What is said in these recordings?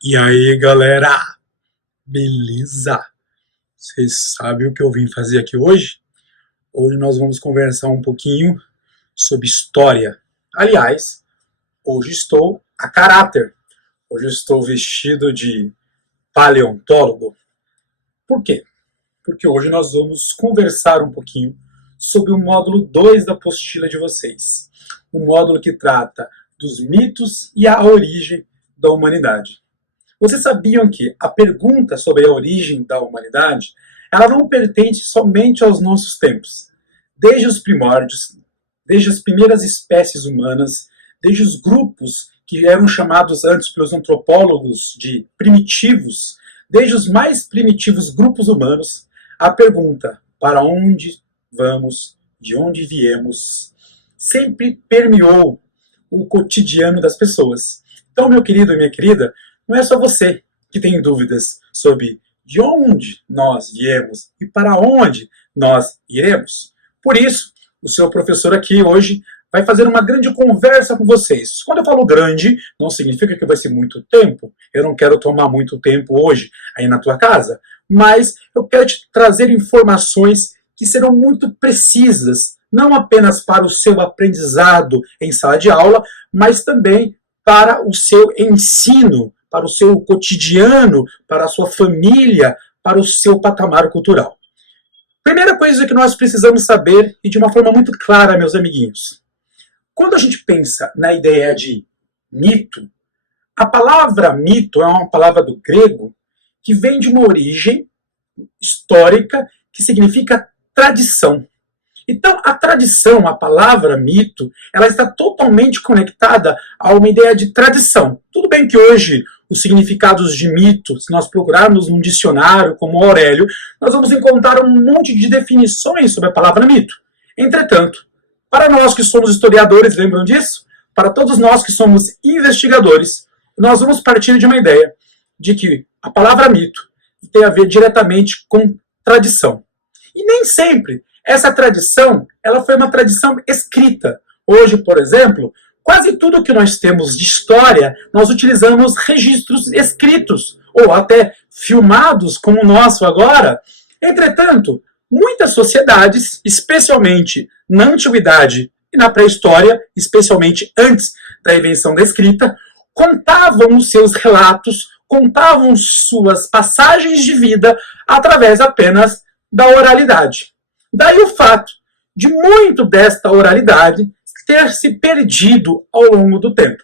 E aí, galera? Beleza? Vocês sabem o que eu vim fazer aqui hoje? Hoje nós vamos conversar um pouquinho sobre história. Aliás, hoje estou a caráter. Hoje eu estou vestido de paleontólogo. Por quê? Porque hoje nós vamos conversar um pouquinho sobre o módulo 2 da apostila de vocês. Um módulo que trata dos mitos e a origem da humanidade. Vocês sabiam que a pergunta sobre a origem da humanidade, ela não pertence somente aos nossos tempos. Desde os primórdios, desde as primeiras espécies humanas, desde os grupos que eram chamados antes pelos antropólogos de primitivos, desde os mais primitivos grupos humanos, a pergunta para onde vamos, de onde viemos, sempre permeou o cotidiano das pessoas. Então, meu querido e minha querida, não é só você que tem dúvidas sobre de onde nós viemos e para onde nós iremos. Por isso, o seu professor aqui hoje vai fazer uma grande conversa com vocês. Quando eu falo grande, não significa que vai ser muito tempo. Eu não quero tomar muito tempo hoje aí na tua casa, mas eu quero te trazer informações que serão muito precisas, não apenas para o seu aprendizado em sala de aula, mas também para o seu ensino, para o seu cotidiano, para a sua família, para o seu patamar cultural. Primeira coisa que nós precisamos saber, e de uma forma muito clara, meus amiguinhos, quando a gente pensa na ideia de mito, a palavra mito é uma palavra do grego que vem de uma origem histórica que significa tradição. Então, a tradição, a palavra mito, ela está totalmente conectada a uma ideia de tradição. Tudo bem que hoje os significados de mito, se nós procurarmos num dicionário como Aurélio, nós vamos encontrar um monte de definições sobre a palavra mito. Entretanto, para nós que somos historiadores, lembram disso? Para todos nós que somos investigadores, nós vamos partir de uma ideia de que a palavra mito tem a ver diretamente com tradição. E nem sempre essa tradição, ela foi uma tradição escrita. Hoje, por exemplo, quase tudo que nós temos de história, nós utilizamos registros escritos, ou até filmados, como o nosso agora. Entretanto, muitas sociedades, especialmente na antiguidade e na pré-história, especialmente antes da invenção da escrita, contavam os seus relatos, contavam suas passagens de vida através apenas da oralidade. Daí o fato de muito desta oralidade ter se perdido ao longo do tempo.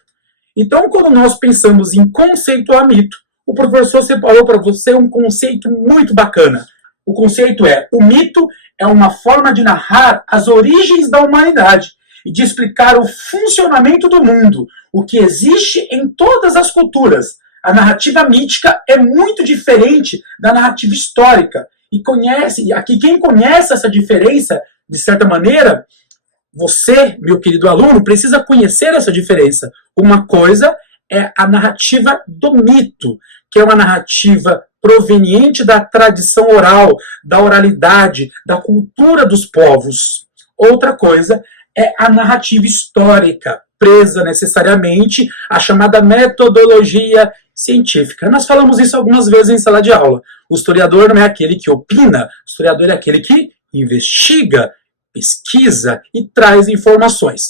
Então, quando nós pensamos em conceituar mito, o professor separou para você um conceito muito bacana. O conceito é: o mito é uma forma de narrar as origens da humanidade e de explicar o funcionamento do mundo, o que existe em todas as culturas. A narrativa mítica é muito diferente da narrativa histórica. E aqui quem conhece essa diferença, de certa maneira, você, meu querido aluno, precisa conhecer essa diferença. Uma coisa é a narrativa do mito, que é uma narrativa proveniente da tradição oral, da oralidade, da cultura dos povos. Outra coisa é a narrativa histórica, presa necessariamente à chamada metodologia científica. Nós falamos isso algumas vezes em sala de aula. O historiador não é aquele que opina, o historiador é aquele que investiga, pesquisa e traz informações.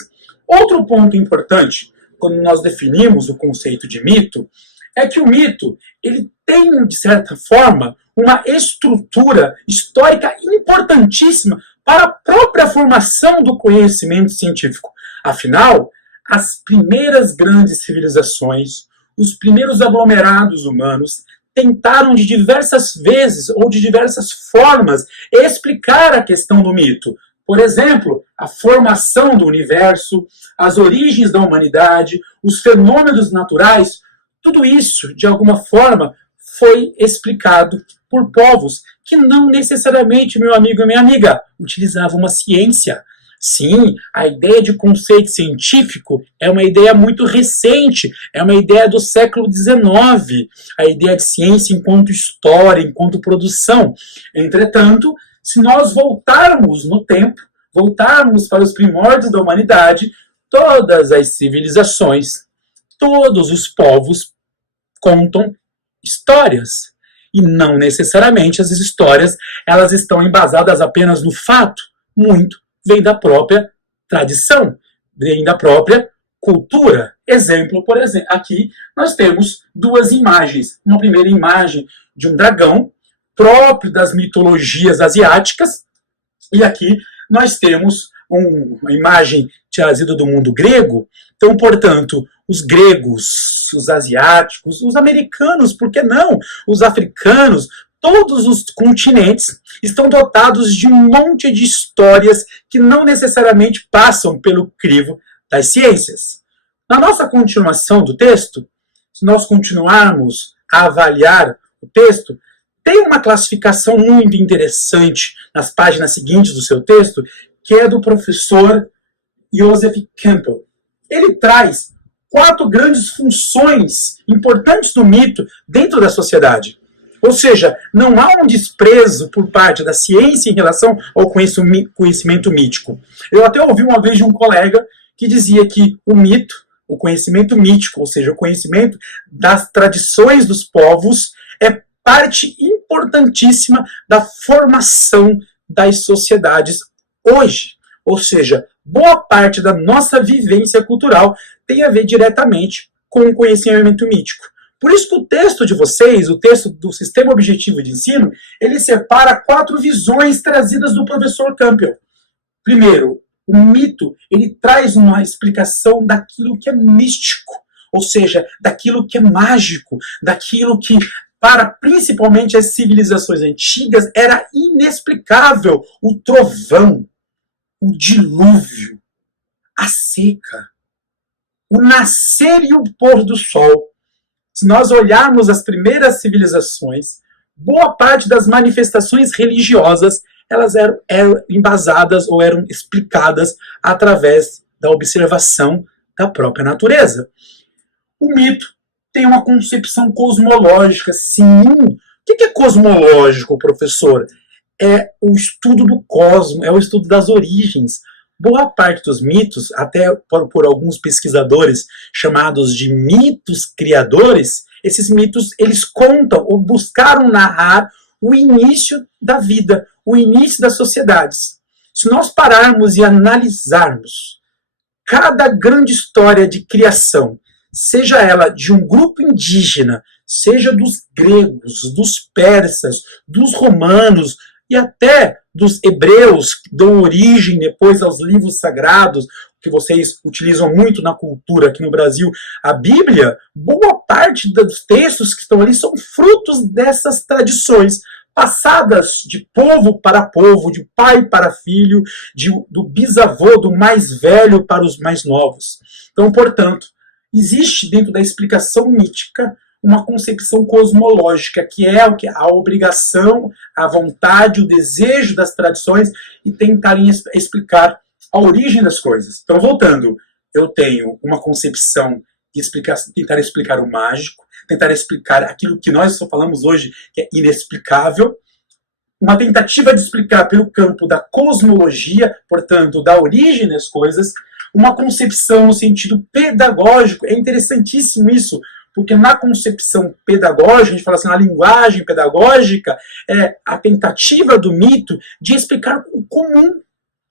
Outro ponto importante, quando nós definimos o conceito de mito, é que o mito ele tem, de certa forma, uma estrutura histórica importantíssima para a própria formação do conhecimento científico. Afinal, as primeiras grandes civilizações, os primeiros aglomerados humanos tentaram de diversas vezes ou de diversas formas explicar a questão do mito. Por exemplo, a formação do universo, as origens da humanidade, os fenômenos naturais, tudo isso, de alguma forma, foi explicado por povos que não necessariamente, meu amigo e minha amiga, utilizavam uma ciência. Sim, a ideia de conceito científico é uma ideia muito recente, é uma ideia do século XIX, a ideia de ciência enquanto história, enquanto produção. Entretanto, se nós voltarmos no tempo, voltarmos para os primórdios da humanidade, todas as civilizações, todos os povos contam histórias. E não necessariamente as histórias elas estão embasadas apenas no fato. Muito vem da própria tradição, vem da própria cultura. Exemplo, por exemplo, aqui nós temos duas imagens. Uma primeira imagem de um dragão, próprio das mitologias asiáticas, e aqui nós temos uma imagem trazida do mundo grego. Então, portanto, os gregos, os asiáticos, os americanos, por que não? Os africanos, todos os continentes estão dotados de um monte de histórias que não necessariamente passam pelo crivo das ciências. Na nossa continuação do texto, se nós continuarmos a avaliar o texto, tem uma classificação muito interessante nas páginas seguintes do seu texto, que é do professor Joseph Campbell. Ele traz 4 grandes funções importantes do mito dentro da sociedade. Ou seja, não há um desprezo por parte da ciência em relação ao conhecimento mítico. Eu até ouvi uma vez de um colega que dizia que o mito, o conhecimento mítico, ou seja, o conhecimento das tradições dos povos, é parte importantíssima da formação das sociedades hoje. Ou seja, boa parte da nossa vivência cultural tem a ver diretamente com o conhecimento mítico. Por isso que o texto de vocês, o texto do Sistema Objetivo de Ensino, ele separa 4 visões trazidas do professor Campbell. Primeiro, o mito, ele traz uma explicação daquilo que é místico, ou seja, daquilo que é mágico, daquilo que, para principalmente as civilizações antigas, era inexplicável. O trovão, o dilúvio, a seca, o nascer e o pôr do sol. Se nós olharmos as primeiras civilizações, boa parte das manifestações religiosas elas eram embasadas ou eram explicadas através da observação da própria natureza. O mito tem uma concepção cosmológica, sim. O que é cosmológico, professor? É o estudo do cosmos, é o estudo das origens. Boa parte dos mitos, até por alguns pesquisadores chamados de mitos criadores, esses mitos eles contam ou buscaram narrar o início da vida, o início das sociedades. Se nós pararmos e analisarmos cada grande história de criação, seja ela de um grupo indígena, seja dos gregos, dos persas, dos romanos e até dos hebreus, que dão origem depois aos livros sagrados, que vocês utilizam muito na cultura aqui no Brasil, a Bíblia, boa parte dos textos que estão ali são frutos dessas tradições, passadas de povo para povo, de pai para filho, do bisavô, do mais velho para os mais novos. Então, portanto, existe dentro da explicação mítica uma concepção cosmológica, que é o que a obrigação, a vontade, o desejo das tradições e tentarem explicar a origem das coisas. Então, voltando, eu tenho uma concepção de tentar explicar o mágico, tentar explicar aquilo que nós só falamos hoje, que é inexplicável, uma tentativa de explicar pelo campo da cosmologia, portanto, da origem das coisas, uma concepção no sentido pedagógico. É interessantíssimo isso, porque na concepção pedagógica, a gente fala assim, na linguagem pedagógica, é a tentativa do mito de explicar o comum,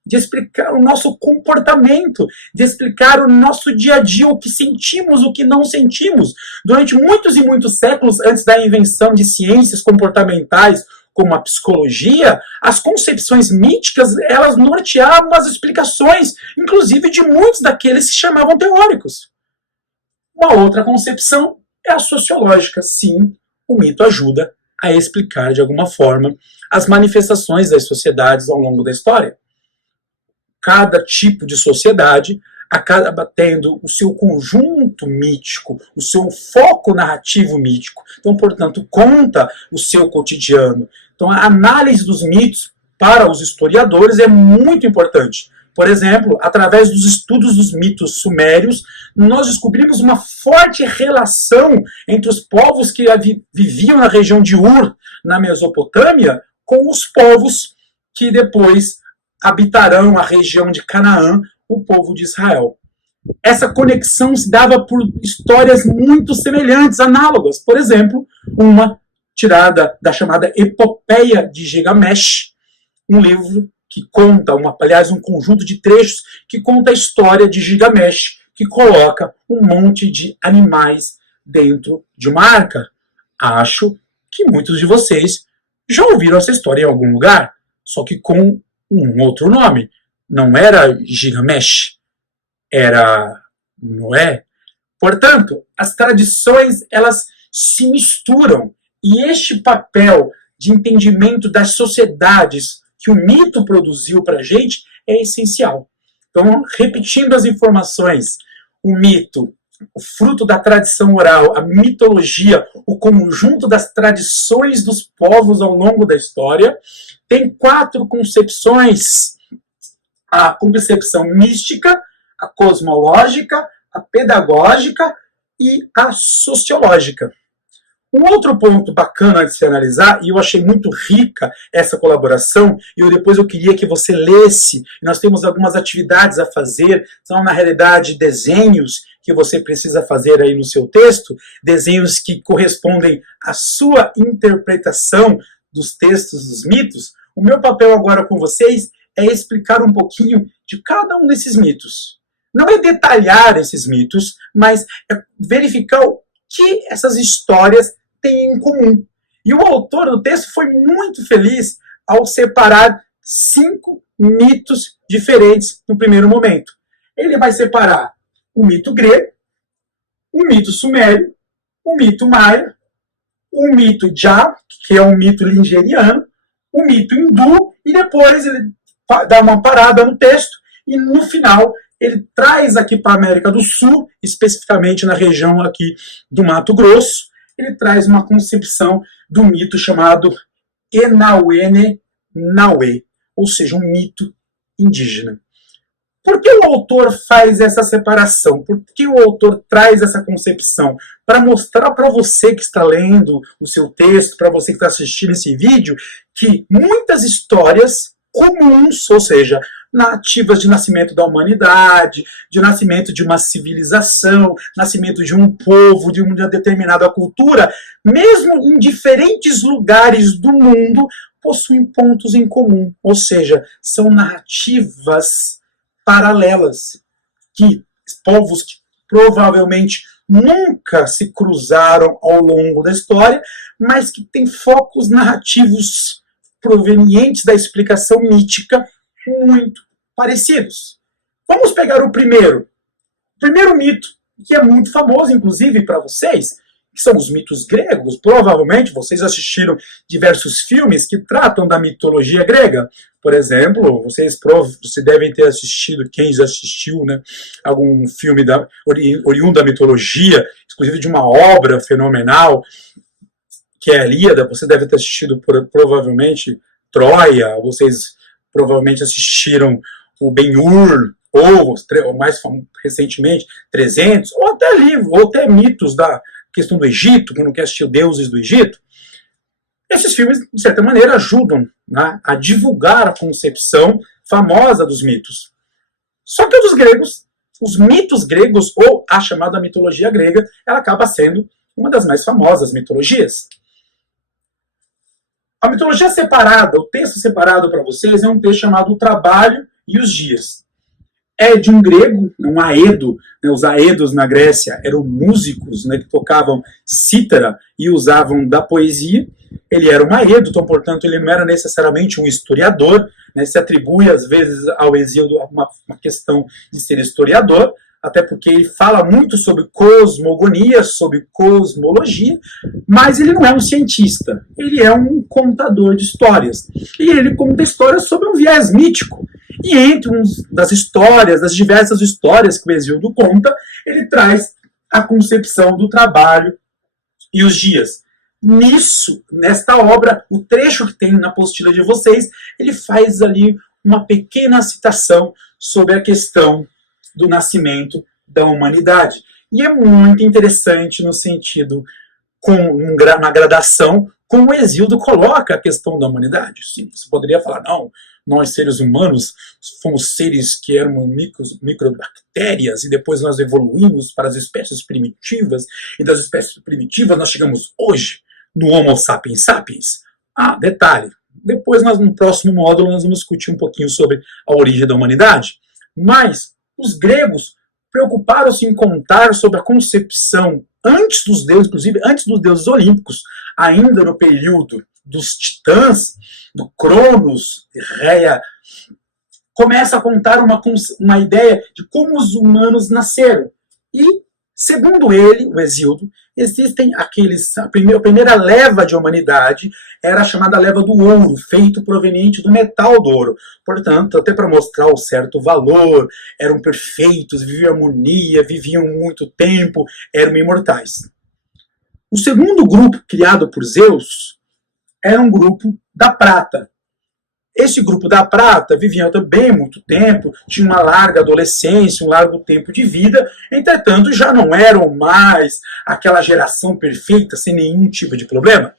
de explicar o nosso comportamento, de explicar o nosso dia a dia, o que sentimos, o que não sentimos. Durante muitos e muitos séculos antes da invenção de ciências comportamentais, como a psicologia, as concepções míticas, elas norteavam as explicações, inclusive de muitos daqueles que se chamavam teóricos. Uma outra concepção é a sociológica. Sim, o mito ajuda a explicar de alguma forma as manifestações das sociedades ao longo da história. Cada tipo de sociedade acaba tendo o seu conjunto mítico, o seu foco narrativo mítico. Então, portanto, conta o seu cotidiano. Então, a análise dos mitos para os historiadores é muito importante. Por exemplo, através dos estudos dos mitos sumérios, nós descobrimos uma forte relação entre os povos que viviam na região de Ur, na Mesopotâmia, com os povos que depois habitarão a região de Canaã, o povo de Israel. essa conexão se dava por histórias muito semelhantes, análogas. Por exemplo, uma tirada da chamada Epopeia de Gilgamesh, um livro que conta, aliás, um conjunto de trechos que conta a história de Gilgamesh, que coloca um monte de animais dentro de uma arca. Acho que muitos de vocês já ouviram essa história em algum lugar, só que com um outro nome. Não era Gilgamesh, era Noé. Portanto, as tradições, elas se misturam, e este papel de entendimento das sociedades que o mito produziu para a gente é essencial. Então, repetindo as informações, o mito, o fruto da tradição oral, a mitologia, o conjunto das tradições dos povos ao longo da história, tem 4 concepções: a concepção mística, a cosmológica, a pedagógica e a sociológica. Um outro ponto bacana de se analisar, e eu achei muito rica essa colaboração, e depois eu queria que você lesse, nós temos algumas atividades a fazer, são na realidade desenhos que você precisa fazer aí no seu texto, desenhos que correspondem à sua interpretação dos textos dos mitos. O meu papel agora com vocês é explicar um pouquinho de cada um desses mitos. Não é detalhar esses mitos, mas é verificar o que essas histórias têm em comum. E o autor do texto foi muito feliz ao separar 5 mitos diferentes no primeiro momento. Ele vai separar o mito grego, o mito sumério, o mito maia, o mito já, que é um mito nigeriano, o mito hindu, e depois ele dá uma parada no texto, e no final ele traz aqui para a América do Sul, especificamente na região aqui do Mato Grosso, ele traz uma concepção do mito chamado Enauene Naue, ou seja, um mito indígena. Por que o autor faz essa separação? Por que o autor traz essa concepção? Para mostrar para você que está lendo o seu texto, para você que está assistindo esse vídeo, que muitas histórias comuns, ou seja, nativas de nascimento da humanidade, de nascimento de uma civilização, nascimento de um povo, de uma determinada cultura, mesmo em diferentes lugares do mundo, possuem pontos em comum, ou seja, são narrativas paralelas, que povos que provavelmente nunca se cruzaram ao longo da história, mas que têm focos narrativos provenientes da explicação mítica muito parecidos. Vamos pegar o primeiro mito, que é muito famoso, inclusive, para vocês, que são os mitos gregos. Provavelmente vocês assistiram diversos filmes que tratam da mitologia grega. Por exemplo, vocês devem ter assistido, quem já assistiu, né, algum filme oriundo da mitologia, inclusive de uma obra fenomenal, que é a Ilíada. Você deve ter assistido provavelmente Troia, vocês provavelmente assistiram o Ben-Hur, ou mais recentemente 300, ou até livro, ou até mitos da questão do Egito, quando quer assistir Deuses do Egito. Esses filmes, de certa maneira, ajudam, né, a divulgar a concepção famosa dos mitos. Só que os mitos gregos, ou a chamada mitologia grega, ela acaba sendo uma das mais famosas mitologias. A mitologia separada, o texto separado para vocês, é um texto chamado O Trabalho e os Dias. É de um grego, um aedo. Né, os aedos na Grécia eram músicos, né, que tocavam cítara e usavam da poesia. Ele era um aedo, então, portanto, ele não era necessariamente um historiador. Né, se atribui, às vezes, ao Hesíodo uma questão de ser historiador, até porque ele fala muito sobre cosmogonia, sobre cosmologia, mas ele não é um cientista, ele é um contador de histórias. E ele conta histórias sobre um viés mítico. E entre das histórias, das diversas histórias que o Hesíodo conta, ele traz a concepção do trabalho e os dias. Nesta obra, o trecho que tem na apostila de vocês, ele faz ali uma pequena citação sobre a questão do nascimento da humanidade. E é muito interessante no sentido, na gradação, como o Hesíodo coloca a questão da humanidade. Sim, você poderia falar, não, Nós, seres humanos, fomos seres que eram microbactérias e depois nós evoluímos para as espécies primitivas e das espécies primitivas nós chegamos hoje no Homo sapiens sapiens. Ah, detalhe, depois no próximo módulo nós vamos discutir um pouquinho sobre a origem da humanidade, mas os gregos preocuparam-se em contar sobre a concepção antes dos deuses, inclusive antes dos deuses olímpicos, ainda no período dos titãs, do Cronos, Reia, começa a contar uma ideia de como os humanos nasceram. E, segundo ele, o Hesíodo, existem a primeira leva de humanidade era a chamada leva do ouro, feito proveniente do metal do ouro. Portanto, até para mostrar o certo valor, eram perfeitos, viviam em harmonia, viviam muito tempo, eram imortais. O segundo grupo criado por Zeus era um grupo da prata. Esse grupo da prata vivia também muito tempo, tinha uma larga adolescência, um largo tempo de vida, entretanto já não eram mais aquela geração perfeita, sem nenhum tipo de problema.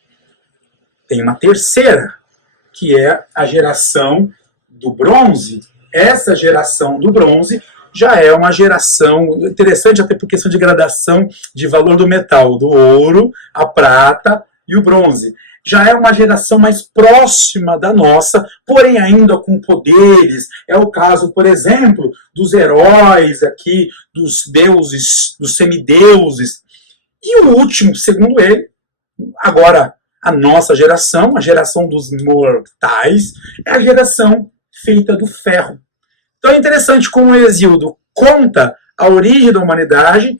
Tem uma terceira, que é a geração do bronze. Essa geração do bronze já é uma geração interessante, até por questão de gradação de valor do metal, do ouro, a prata e o bronze. Já é uma geração mais próxima da nossa, porém ainda com poderes. É o caso, por exemplo, dos heróis aqui, dos deuses, dos semideuses. E o último, segundo ele, agora a nossa geração, a geração dos mortais, é a geração feita do ferro. Então é interessante como o Hesíodo conta a origem da humanidade,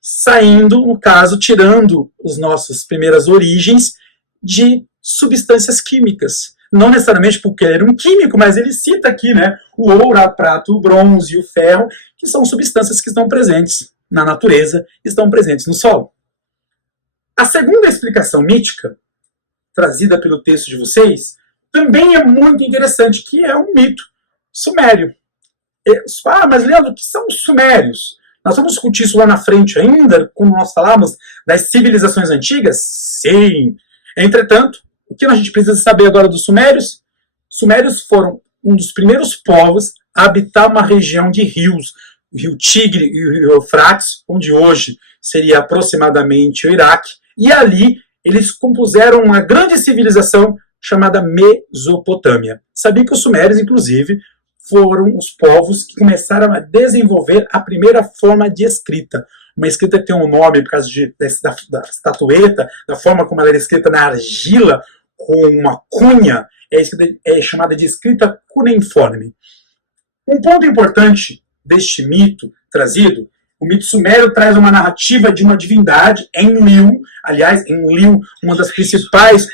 saindo, no caso, tirando as nossas primeiras origens de substâncias químicas. Não necessariamente porque ele era um químico, mas ele cita aqui, né, o ouro, a prata, o bronze e o ferro, que são substâncias que estão presentes na natureza, estão presentes no solo. A segunda explicação mítica, trazida pelo texto de vocês, também é muito interessante, que é um mito sumério. Ah, mas Leandro, o que são os sumérios? Nós vamos discutir isso lá na frente ainda, quando nós falamos das civilizações antigas? Sim. Entretanto, o que a gente precisa saber agora dos sumérios? Sumérios foram um dos primeiros povos a habitar uma região de rios, o rio Tigre e o rio Eufrates, onde hoje seria aproximadamente o Iraque, e ali eles compuseram uma grande civilização chamada Mesopotâmia. Sabia que os sumérios, inclusive, foram os povos que começaram a desenvolver a primeira forma de escrita. Uma escrita que tem um nome por causa da estatueta, da forma como ela era escrita na argila, com uma cunha, é chamada de escrita cuneiforme. Um ponto importante deste mito trazido, o mito sumério traz uma narrativa de uma divindade, Enlil. Aliás, Enlil, uma das principais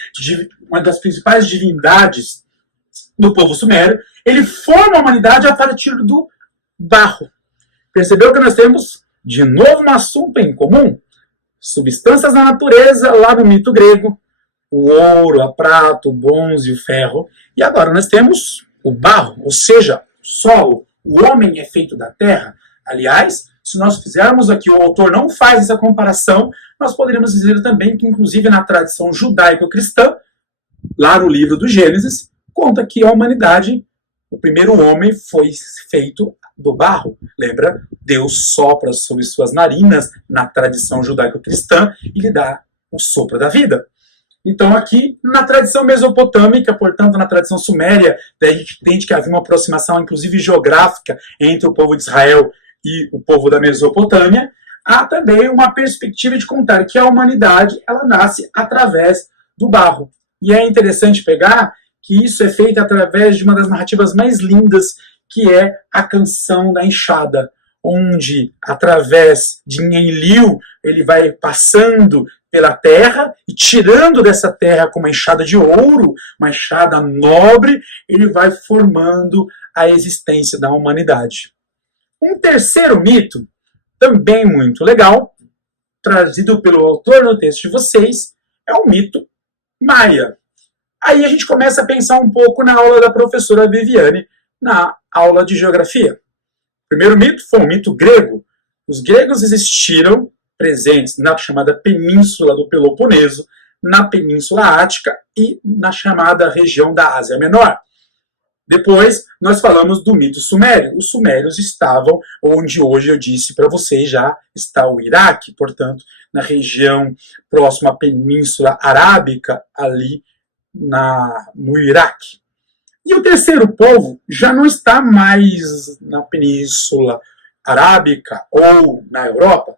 divindades do povo sumério, ele forma a humanidade a partir do barro. Percebeu que nós temos, de novo, um assunto em comum? Substâncias da natureza, lá no mito grego, o ouro, a prata, o bronze e o ferro. E agora nós temos o barro, ou seja, o solo. O homem é feito da terra. Aliás, se nós fizermos aqui, o autor não faz essa comparação, nós poderíamos dizer também que, inclusive, na tradição judaico-cristã, lá no livro do Gênesis, conta que a humanidade, o primeiro homem, foi feito do barro. Lembra? Deus sopra sobre suas narinas, na tradição judaico-cristã, e lhe dá o sopro da vida. Então, aqui, na tradição mesopotâmica, portanto, na tradição suméria, a gente entende que havia uma aproximação, inclusive geográfica, entre o povo de Israel e o povo da Mesopotâmia. Há também uma perspectiva de contar que a humanidade ela nasce através do barro. E é interessante pegar que isso é feito através de uma das narrativas mais lindas, que é a canção da enxada, onde, através de Enlil, ele vai passando pela terra e tirando dessa terra com uma enxada de ouro, uma enxada nobre, ele vai formando a existência da humanidade. Um terceiro mito, também muito legal, trazido pelo autor no texto de vocês, é o mito maia. Aí a gente começa a pensar um pouco na aula da professora Viviane, na aula de geografia. O primeiro mito foi um mito grego. Os gregos existiram presentes na chamada Península do Peloponeso, na Península Ática e na chamada região da Ásia Menor. Depois, nós falamos do mito sumério. Os sumérios estavam onde hoje eu disse para vocês já está o Iraque, portanto, na região próxima à Península Arábica, ali no Iraque. E o terceiro povo já não está mais na Península Arábica ou na Europa.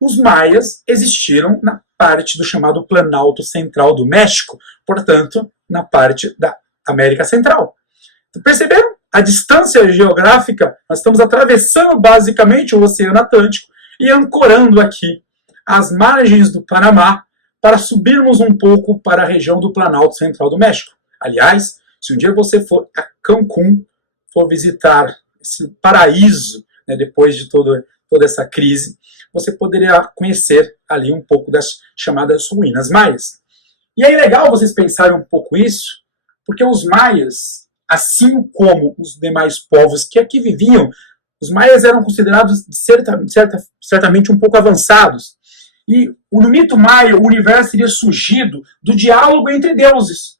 Os maias existiram na parte do chamado Planalto Central do México, portanto, na parte da América Central. Perceberam? A distância geográfica, nós estamos atravessando basicamente o Oceano Atlântico e ancorando aqui as margens do Panamá para subirmos um pouco para a região do Planalto Central do México. Aliás, se um dia você for a Cancún, for visitar esse paraíso, né, depois de toda essa crise, você poderia conhecer ali um pouco das chamadas ruínas maias. E é legal vocês pensarem um pouco isso, porque os maias, assim como os demais povos que aqui viviam, os maias eram considerados certamente um pouco avançados. E no mito maia, o universo teria surgido do diálogo entre deuses.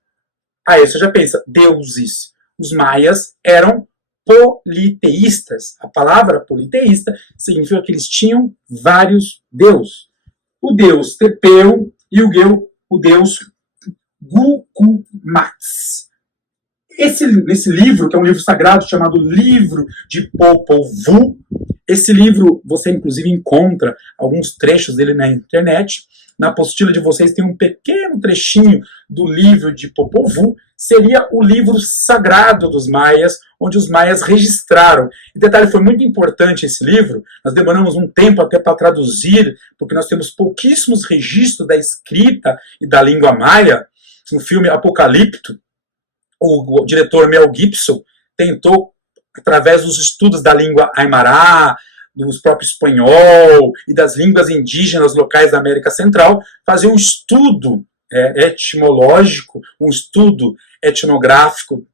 Aí você já pensa, deuses. Os maias eram politeístas. A palavra politeísta significa que eles tinham vários deuses. O deus Tepeu e o deus Gucumatz. Nesse livro, que é um livro sagrado chamado Livro de Popol Vuh, esse livro você inclusive encontra alguns trechos dele na internet. Na apostila de vocês tem um pequeno trechinho do livro de Popol Vuh, seria o livro sagrado dos maias, onde os maias registraram. E detalhe, foi muito importante esse livro, nós demoramos um tempo até para traduzir, porque nós temos pouquíssimos registros da escrita e da língua maia. No filme Apocalipto, o diretor Mel Gibson tentou, através dos estudos da língua Aymara, do próprio espanhol e das línguas indígenas locais da América Central, fazer um estudo etimológico, um estudo etnográfico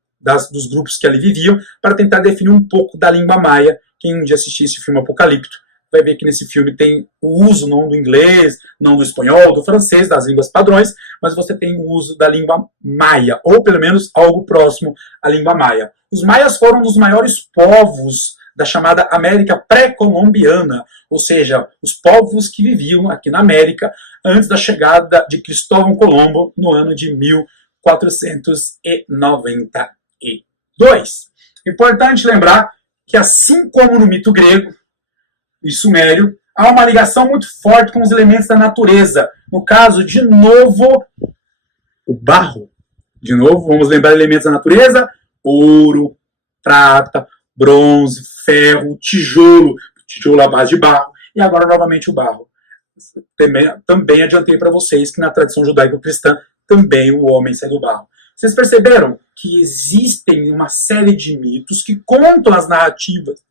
dos grupos que ali viviam, para tentar definir um pouco da língua maia. Quem um dia assistir esse filme Apocalipto vai ver que nesse filme tem o uso não do inglês, não do espanhol, do francês, das línguas padrões, mas você tem o uso da língua maia, ou pelo menos algo próximo à língua maia. Os maias foram um dos maiores povos da chamada América pré-colombiana, ou seja, os povos que viviam aqui na América antes da chegada de Cristóvão Colombo no ano de 1492. Importante lembrar que, assim como no mito grego e sumério, há uma ligação muito forte com os elementos da natureza. No caso, de novo, o barro. De novo, vamos lembrar elementos da natureza: ouro, prata, bronze, ferro, tijolo à base de barro, e agora novamente o barro. Também adiantei para vocês que na tradição judaico-cristã também o homem sai do barro. Vocês perceberam que existem uma série de mitos que contam as narrativas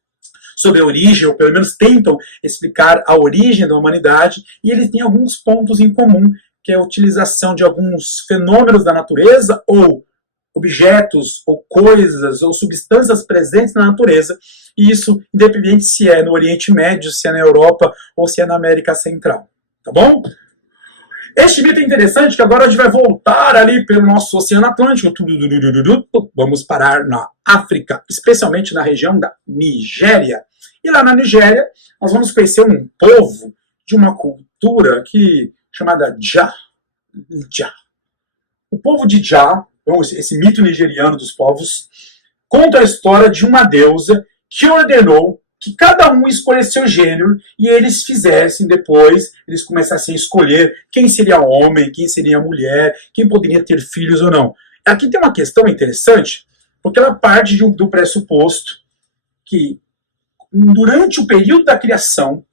sobre a origem, ou pelo menos tentam explicar a origem da humanidade, e eles têm alguns pontos em comum, que é a utilização de alguns fenômenos da natureza, ou objetos, ou coisas, ou substâncias presentes na natureza, e isso independente se é no Oriente Médio, se é na Europa, ou se é na América Central. Tá bom? Este mito é interessante, que agora a gente vai voltar ali pelo nosso Oceano Atlântico. Vamos parar na África, especialmente na região da Nigéria. E lá na Nigéria, nós vamos conhecer um povo de uma cultura chamada Jah. O povo de Jah, esse mito nigeriano dos povos, conta a história de uma deusa que ordenou que cada um escolhesse seu gênero e eles fizessem depois, eles começassem a escolher quem seria homem, quem seria mulher, quem poderia ter filhos ou não. Aqui tem uma questão interessante, porque ela parte do pressuposto que durante o período da criação,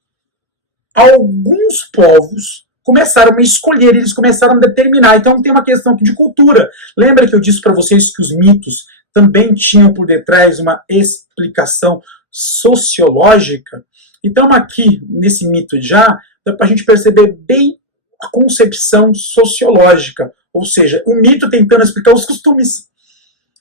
alguns povos começaram a escolher, eles começaram a determinar. Então tem uma questão aqui de cultura. Lembra que eu disse para vocês que os mitos também tinham por detrás uma explicação sociológica? Então aqui, nesse mito já, dá para a gente perceber bem a concepção sociológica, ou seja, o mito tentando explicar os costumes.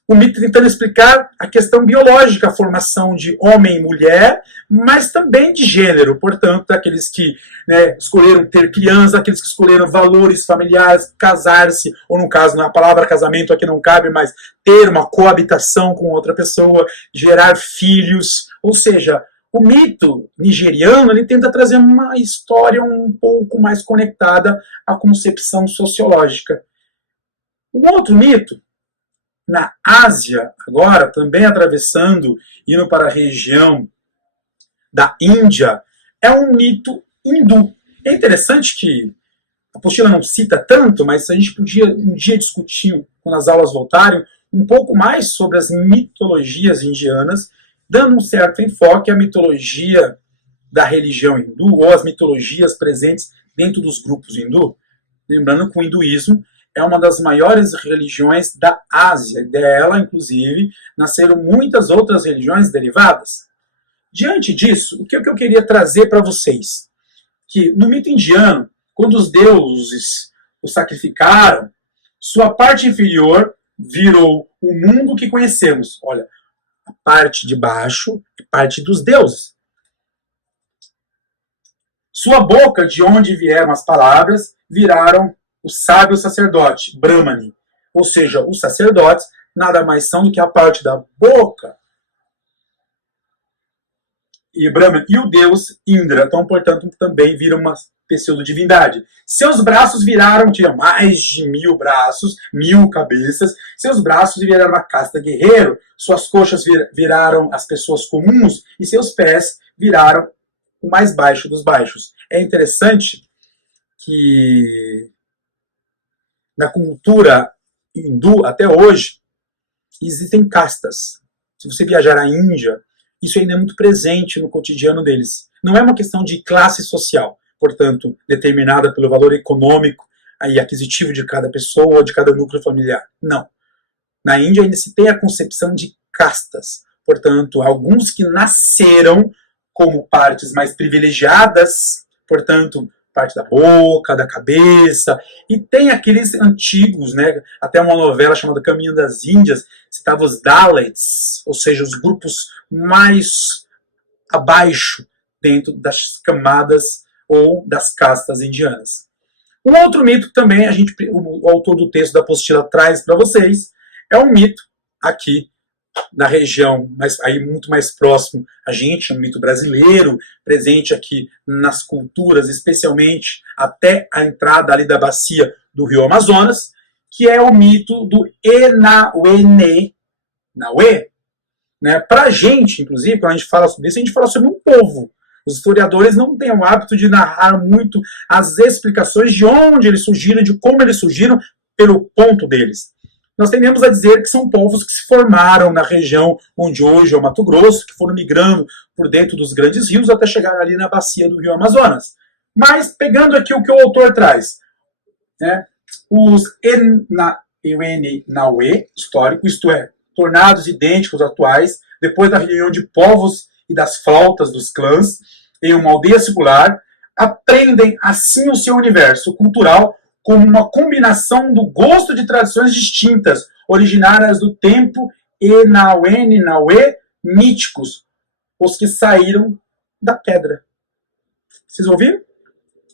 O mito tentando explicar a questão biológica, a formação de homem e mulher, mas também de gênero, portanto, aqueles que, né, escolheram ter crianças, aqueles que escolheram valores familiares, casar-se, ou no caso, a palavra casamento aqui não cabe, mas ter uma coabitação com outra pessoa, gerar filhos, ou seja, o mito nigeriano ele tenta trazer uma história um pouco mais conectada à concepção sociológica. Um outro mito, na Ásia, agora, também atravessando, indo para a região da Índia, é um mito hindu. É interessante que a apostila não cita tanto, mas a gente podia um dia discutir, quando as aulas voltarem, um pouco mais sobre as mitologias indianas, dando um certo enfoque à mitologia da religião hindu, ou às mitologias presentes dentro dos grupos hindu. Lembrando que o hinduísmo é uma das maiores religiões da Ásia. Dela, inclusive, nasceram muitas outras religiões derivadas. Diante disso, o que eu queria trazer para vocês? Que no mito indiano, quando os deuses o sacrificaram, sua parte inferior virou o mundo que conhecemos. Olha, a parte de baixo é parte dos deuses. Sua boca, de onde vieram as palavras, viraram o sábio sacerdote, Brahmani. Ou seja, os sacerdotes nada mais são do que a parte da boca. E Brahman e o deus Indra, então, portanto, também viram uma pseudo-divindade. Seus braços viraram, tinham mais de 1000 braços, 1000 cabeças. Seus braços viraram uma casta guerreiro, suas coxas viraram as pessoas comuns e seus pés viraram o mais baixo dos baixos. É interessante que na cultura hindu, até hoje, existem castas. Se você viajar à Índia, isso ainda é muito presente no cotidiano deles. Não é uma questão de classe social, portanto, determinada pelo valor econômico e aquisitivo de cada pessoa ou de cada núcleo familiar. Não. Na Índia ainda se tem a concepção de castas. Portanto, alguns que nasceram como partes mais privilegiadas, portanto, parte da boca, da cabeça, e tem aqueles antigos, né, até uma novela chamada Caminho das Índias, citava os Dalits, ou seja, os grupos mais abaixo dentro das camadas ou das castas indianas. Um outro mito que também o autor do texto da apostila traz para vocês é um mito aqui na região, mas aí muito mais próximo a gente, um mito brasileiro, presente aqui nas culturas, especialmente até a entrada ali da bacia do rio Amazonas, que é o mito do Enauene, Nauê, né? Para a gente, inclusive, quando a gente fala sobre isso, a gente fala sobre um povo. Os historiadores não têm o hábito de narrar muito as explicações de onde eles surgiram, de como eles surgiram, pelo ponto deles. Nós tendemos a dizer que são povos que se formaram na região onde hoje é o Mato Grosso, que foram migrando por dentro dos grandes rios até chegar ali na bacia do rio Amazonas. Mas, pegando aqui o que o autor traz, né, os Enauê históricos, isto é, tornados idênticos atuais, depois da reunião de povos e das flautas dos clãs, em uma aldeia singular, aprendem assim o seu universo cultural como uma combinação do gosto de tradições distintas, originárias do tempo Enauê míticos, os que saíram da pedra. Vocês ouviram?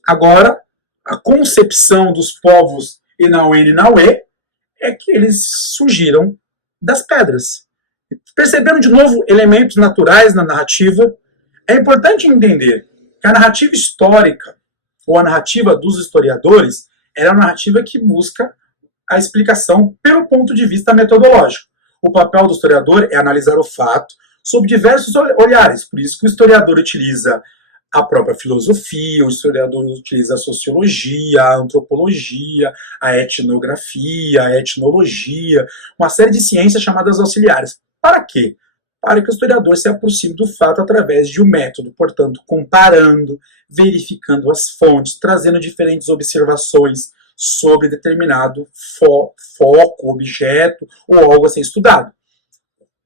Agora, a concepção dos povos Enauê é que eles surgiram das pedras. Percebendo de novo elementos naturais na narrativa, é importante entender que a narrativa histórica, ou a narrativa dos historiadores, é uma narrativa que busca a explicação pelo ponto de vista metodológico. O papel do historiador é analisar o fato sob diversos olhares, por isso que o historiador utiliza a própria filosofia, o historiador utiliza a sociologia, a antropologia, a etnografia, a etnologia, uma série de ciências chamadas auxiliares. Para quê? Para que o historiador se aproxime do fato através de um método, portanto, comparando, verificando as fontes, trazendo diferentes observações sobre determinado foco, objeto ou algo a ser estudado.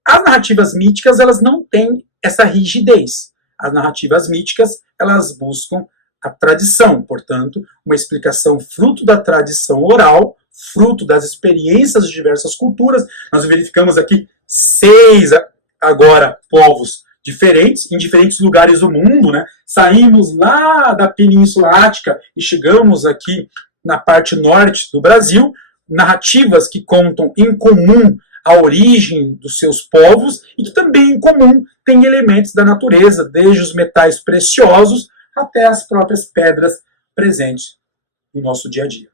As narrativas míticas, elas não têm essa rigidez. As narrativas míticas, elas buscam a tradição, portanto, uma explicação fruto da tradição oral fruto das experiências de diversas culturas. Nós verificamos aqui 6 agora povos diferentes, em diferentes lugares do mundo, né? Saímos lá da Península Ática e chegamos aqui na parte norte do Brasil, narrativas que contam em comum a origem dos seus povos e que também em comum têm elementos da natureza, desde os metais preciosos até as próprias pedras presentes no nosso dia a dia.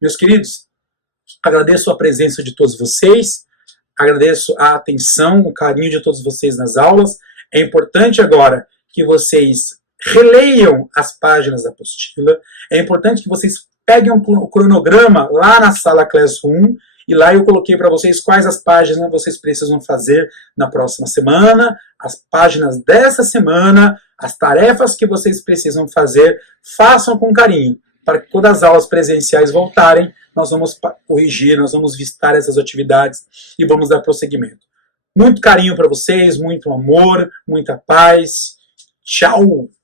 Meus queridos, agradeço a presença de todos vocês, agradeço a atenção, o carinho de todos vocês nas aulas. É importante agora que vocês releiam as páginas da apostila, é importante que vocês peguem o cronograma lá na sala Classroom, e lá eu coloquei para vocês quais as páginas vocês precisam fazer na próxima semana, as páginas dessa semana, as tarefas que vocês precisam fazer, façam com carinho, para que quando as aulas presenciais voltarem, nós vamos corrigir, nós vamos vistar essas atividades e vamos dar prosseguimento. Muito carinho para vocês, muito amor, muita paz. Tchau!